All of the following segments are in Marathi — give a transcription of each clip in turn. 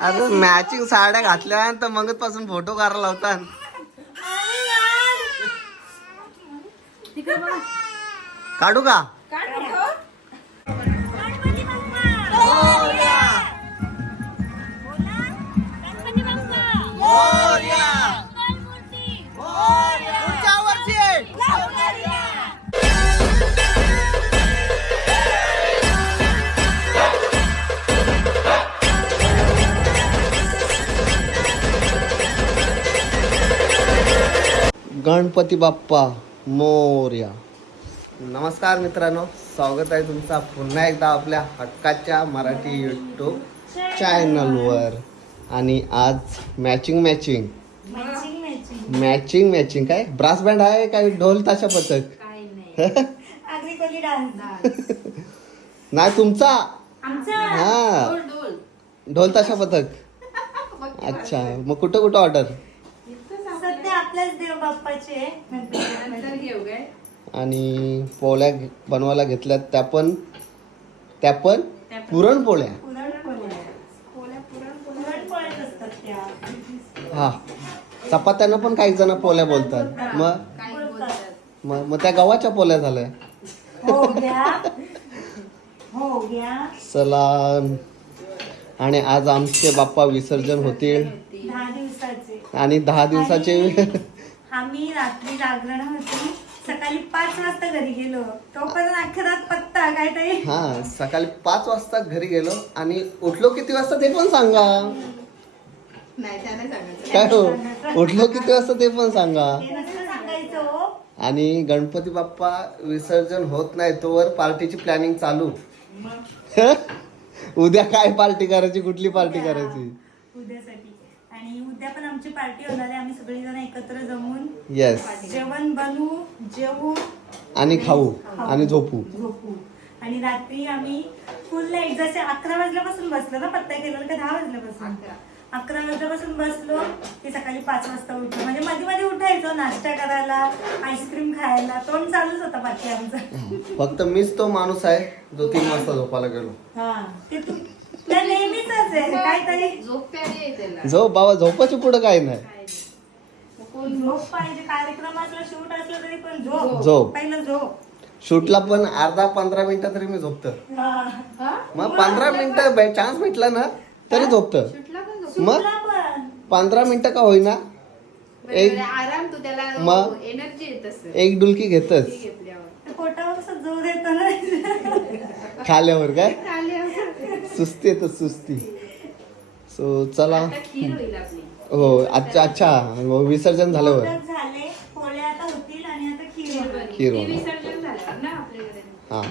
अगं मॅचिंग साड्या घातल्या तर मगच पासून फोटो काढायला लावतात. काढू का? गणपती बाप्पा मोर्या. नमस्कार मित्रांनो स्वागत आहे तुमचा पुन्हा एकदा आपल्या हक्काच्या मराठी यूट्यूब चॅनलवर. आणि आज मॅचिंग मॅचिंग मॅचिंग मॅचिंग काय? ब्रास बँड आहे काय? ढोल ताशा पथक? नाही. तुमचा? आमचा? हा. ढोल ताशा पथक. अच्छा. मग कुठं कुठं ऑर्डर बाप्पाचे. आणि पोळ्या बनवायला घेतल्यात त्या पण त्या पण असतात त्या. हा. चपात्यांना पण काही जण पोळ्या बोलतात. मग बोलतात. मग मग त्या गव्हाच्या पोळ्या झाल्या. हो हो चला. आणि आज आमचे बाप्पा विसर्जन होतील. आणि दहा दिवसाचे आम्ही रात्री जागरण होती. सकाळी पाच वाजता घरी गेलो. तोपर्यंत अख्खा रात पत्ता काहीतरी हा सकाळी पाच वाजता घरी गेलो आणि उठलो किती वाजता ते पण सांगा. काय हो? उठलो किती वाजता ते पण सांगा. ते नसतं सांगायचं हो. आणि गणपती बाप्पा विसर्जन होत नाही तोवर पार्टीची प्लॅनिंग चालू. उद्या काय पार्टी करायची कुठली पार्टी करायची? उद्यासाठी. आणि उद्या पण आमची पार्टी होणार आहे. आम्ही सगळेजण एकत्र जमून येस जेवण बनवू जेवू आणि खाऊ आणि झोपू. झोपू. आणि रात्री आम्ही फुल लाइट जसे अकरा वाजल्यापासून बसलो ना पत्ता केलेला का दहा वाजल्यापासून? अकरा. वाजल्यापासून बसलो की सकाळी पाच वाजता उठलो. म्हणजे मध्ये मध्ये उठायचो नाश्ता करायला आईस्क्रीम खायला. तोंड चालूच होता बाकी आमचं. फक्त मीच तो माणूस आहे जो तीन वाजता झोपायला गेलो. हा ते तू त्या नेहमीच आहे काहीतरी. झोप बाबा झोपाची पुढं काय नाही. झोप पाहिजे कार्यक्रम असला शूट असला तरी पण झोप. झोप. पहिलं झोप. शूटला पण अर्धा पंधरा मिनिटं तरी मी झोपतो. हा. मग पंधरा मिनिटं चान्स भेटला ना तरी झोपतं. मग शूटला पण. पंधरा मिनिटं का होईना? एक आराम तू त्याला मग? एनर्जी येत एक डुलकी घेतच घेतल्यावर. ते पोटावर कसं जोर येतो ना? खाल्यावर काय सुस्ती येत सुस्ती. सो चला. हो अच्छा अच्छा. मग विसर्जन झाले पोळ्या आता होतील आणि आता खीर हाँ.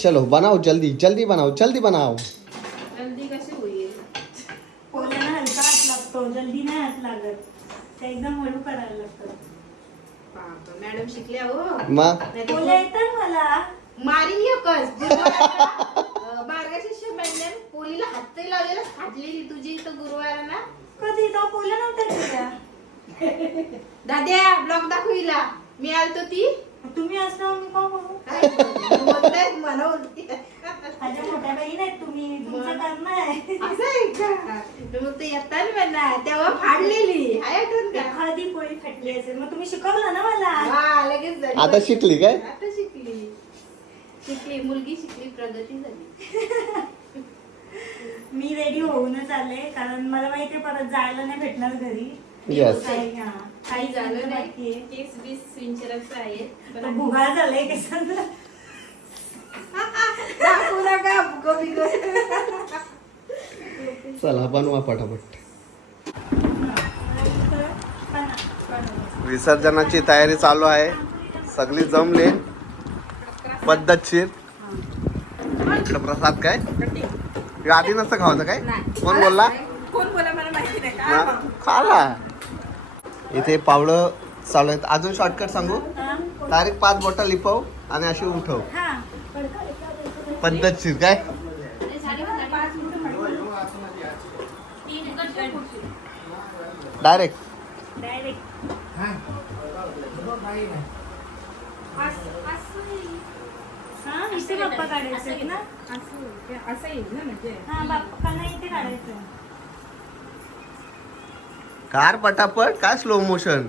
चलो बनाओ जल्दी जल्दी बनाओ जल्दी बनाओ जल्दी कशी होईल? पोळ्यांना हलका हात लागतो जल्दी नाही हात लागत. ते एकदम हळू करायला लागतं. मॅडम शिकल्या हो. मग तर मला. महिन्यात पोलीला हात तरी लावलेला फाटलेली तुझी इथं गुरुवारा ना. कधी? तो पोळ्या नव्हत्या केल्या दाद्या ब्लॉग दाखविला मी आलतो ती. तुम्ही असं मी का करू काय? म्हणतायत म्हणून. माझ्या मोठ्या बहीण आहेत तुम्ही. तुमचं करणं आहे. असं आहे का? मग ते येतात म्हणा. तेव्हा फाडलेली. आहे आठवण का? एखादी पोळी फाटली असेल. मग तुम्ही शिकवलं ना मला? हा लगेच झाली. आता शिकली काय? आता शिकली. शिकली. मुलगी शिकली प्रगती झाली. मी रेडी होऊनच आले कारण मला माहितीये परत जायला नाही भेटणार घरी. Yes. काही हा, काही झालं नाही. बाकी आहे. केस बीस सिंचरच आहेत तो भुगाळ झालाय केसांना दाखवू नका कमी चला बनवा पटापट. विसर्जनाची तयारी चालू आहे. सगळी जमले. पद्धतशीर. इकडं प्रसाद काय? आधी नसतं खावायचं काय? कोण बोलला? कोण बोला मला माहिती नाही? खाला. इथे पावलं चालू आहेत. अजून शॉर्टकट सांगू? डायरेक्ट पाच बोटा लिपव आणि अशी उठव. हा. पद्धतशीर काय? डायरेक्ट डायरेक्ट हा इथे बाप्पा काढायचे आहेत ना? असं असं येईल ना म्हणजे? हा बाप्पांना इथे काढायचं कार पटापट काय स्लो मोशन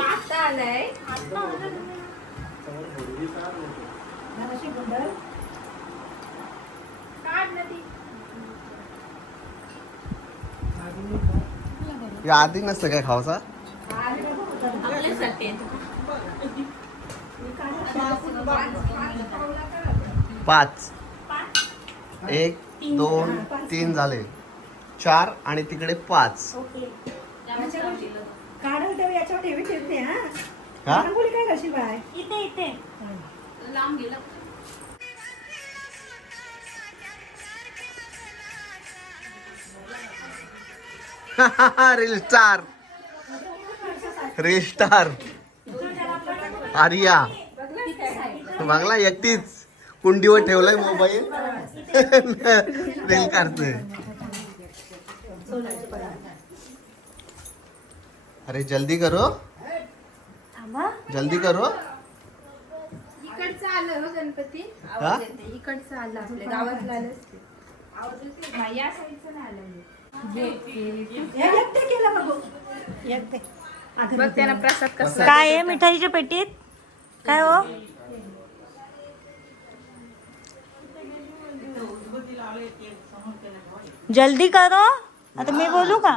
आता आलंय. काढ ना ती. आधी नसतं काय खावचा पाच. एक दोन तीन झाले. चार आणि तिकडे पाच. काढल तेव्हा याच्यावर ठेवी ठेवते हा. हा? रांगोळी काय कशी बाय. इथे इथे. लांब गेला reel star reel star Arya. बघला एकटीच. कुंडीवर ठेवलाय मोबाईल. रील काढतोय अरे जल्दी करो. जल्दी करो. इकडचं आलं हो गणपती. हा? आवाज येते इकडचं आलं आपल्या गावातलं आलंच ते. आवाज येते नाही, या साईडचं नाही आलं बघू. त्यांना प्रसाद कसा काय आहे मिठाईच्या पेटीत? काय हो? जल्दी करो। आता मी बोलू का?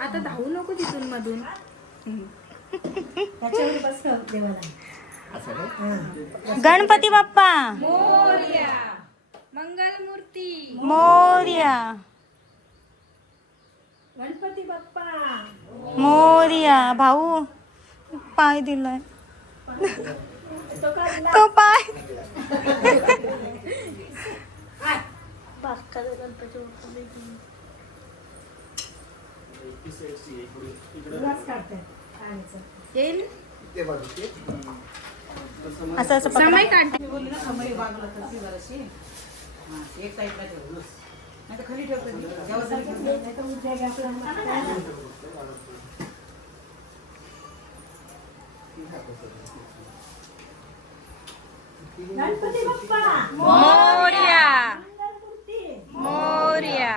आता धावू नको तिथून मधून. त्याच्यावर बस देवाला गणपती बाप्पा। मोर्या. मंगल मूर्ती मोर्या। गणपती बाप्पा. मोर्या भाऊ पाय दिलाय. तो पाय. येईल? असं असं नाही तर उद्या गॅसला गणपती बाप्पा. मोर्या मंगलमूर्ती मोर्या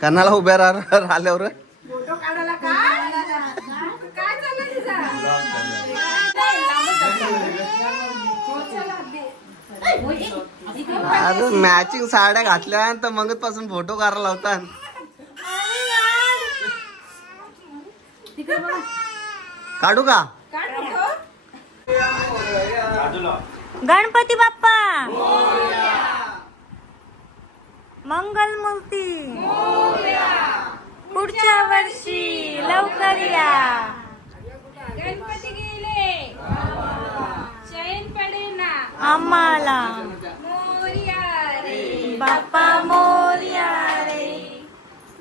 कणाला उभ्या राह- राहिल्यावर? फोटो काढायला काय? काय चाललं तुझा? अरे मॅचिंग साड्या घातल्या तर मग पासून फोटो काढायला लावतात काढू का? गणपती बाप्पा. मंगल मूर्ती. पुढच्या वर्षी लवकर या. गणपती गेले. चैन पडे ना. आम्हाला. मोर्या रे. बाप्पा मोर्या रे.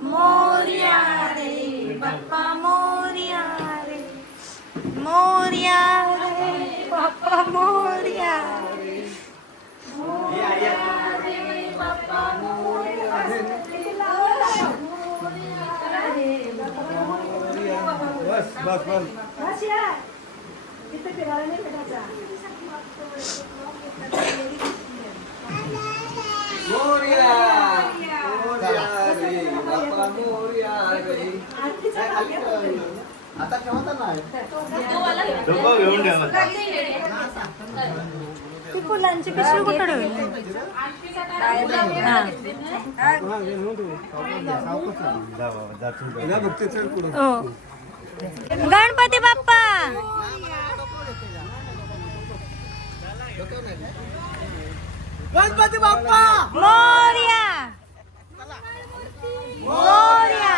मोर्या रे. बाप्पा मोर्या रे. मोर्या रे. बाप्पा मोर्या. बस या तिथे फिरायला नाही भेटायचा आता ठेवता नाही ती फुलांची पिशवी कुठे ठेवली? हा. हो. गणपती बाप्पा! गणपती बाप्पा! मोर्या! मोर्या!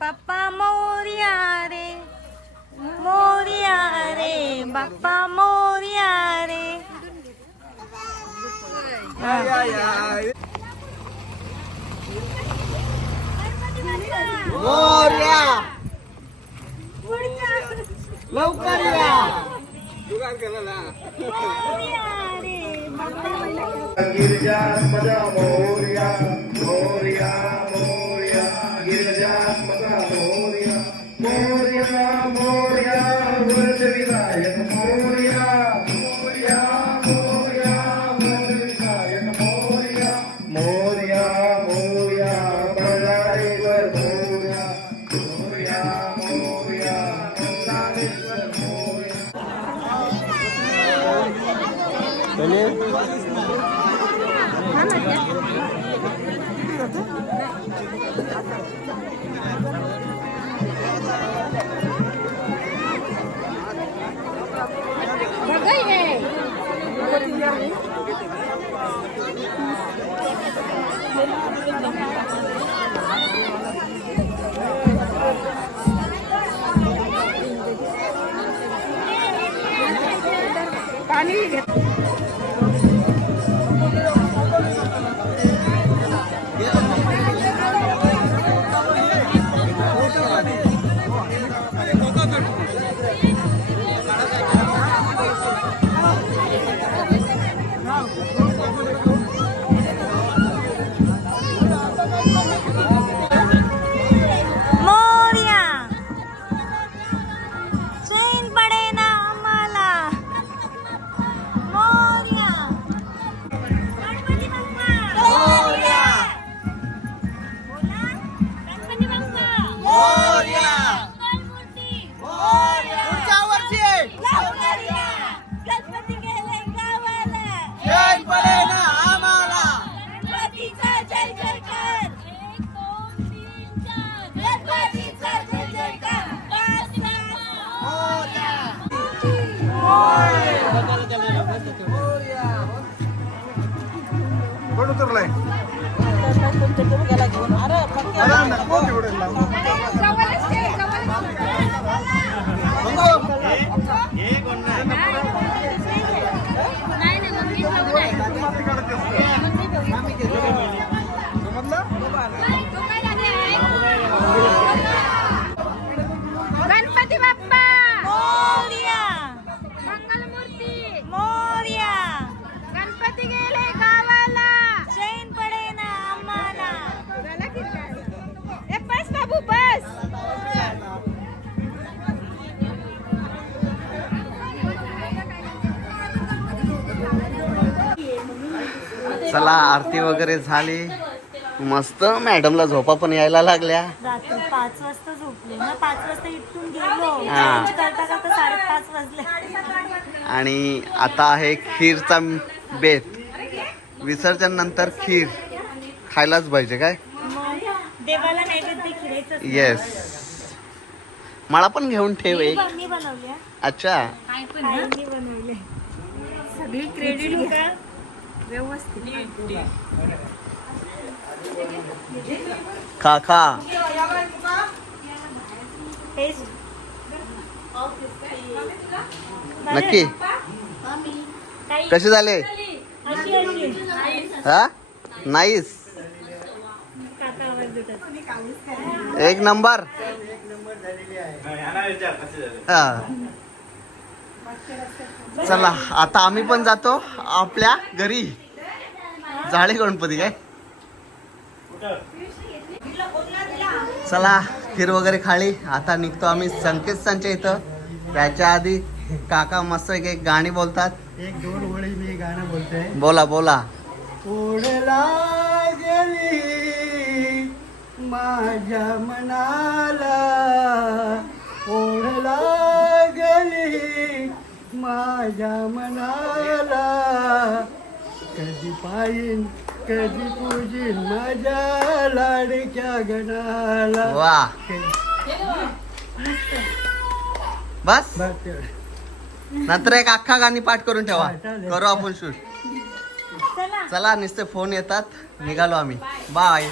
बाप्पा मोर्या रे! मोर्या रे बाप्पा मोर्या रे. लवकर या. गिरिजात्मजा मोर्या मोर्या मोर्या. मोर्या कोण उतरलाय? अरे, चला आरती वगैरे झाली. मस्त. मॅडमला झोपा पण यायला लागल्या. रात्री पाच वाजता झोपले. ना पाच वाजता इथून गेलो. हा. लंच करता करता साडेपाच वाजले. आणि आता आहे खीरचा बेत. विसर्जन नंतर खीर. खायलाच पाहिजे काय? मग देवाला नैवेद्य खिरायचं येस मला पण घेऊन ठेव एक. मी बनवली हा. अच्छा. आईनी बनवले सगळी क्रेडिट का खा खा. टेस्ट नक्की. कसे झाले? हा? देतात एक नंबर. हा. चला आता आम्ही पण जातो आपल्या घरी. झाले गणपती काय? चला खीर वगैरे खाली. आता निघतो आम्ही संकेत संच्या इथं. त्याच्या आधी काका मस्त एक एक गाणी बोलतात. एक दोन ओळी मी गाणं बोलतोय बोला बोला. गेली माझ्या मनाला. माझ्या मनाला कधी पाहिन कधी पूजीन माझ्या लाडक्या गणाला. वा. बस. बस तेवढं. नंतर एक अख्खा गाणी पाठ करून ठेवा. हा, चालेल. करू आपण शूट. चला. चला नुसते फोन येतात. निघालो आम्ही. बाय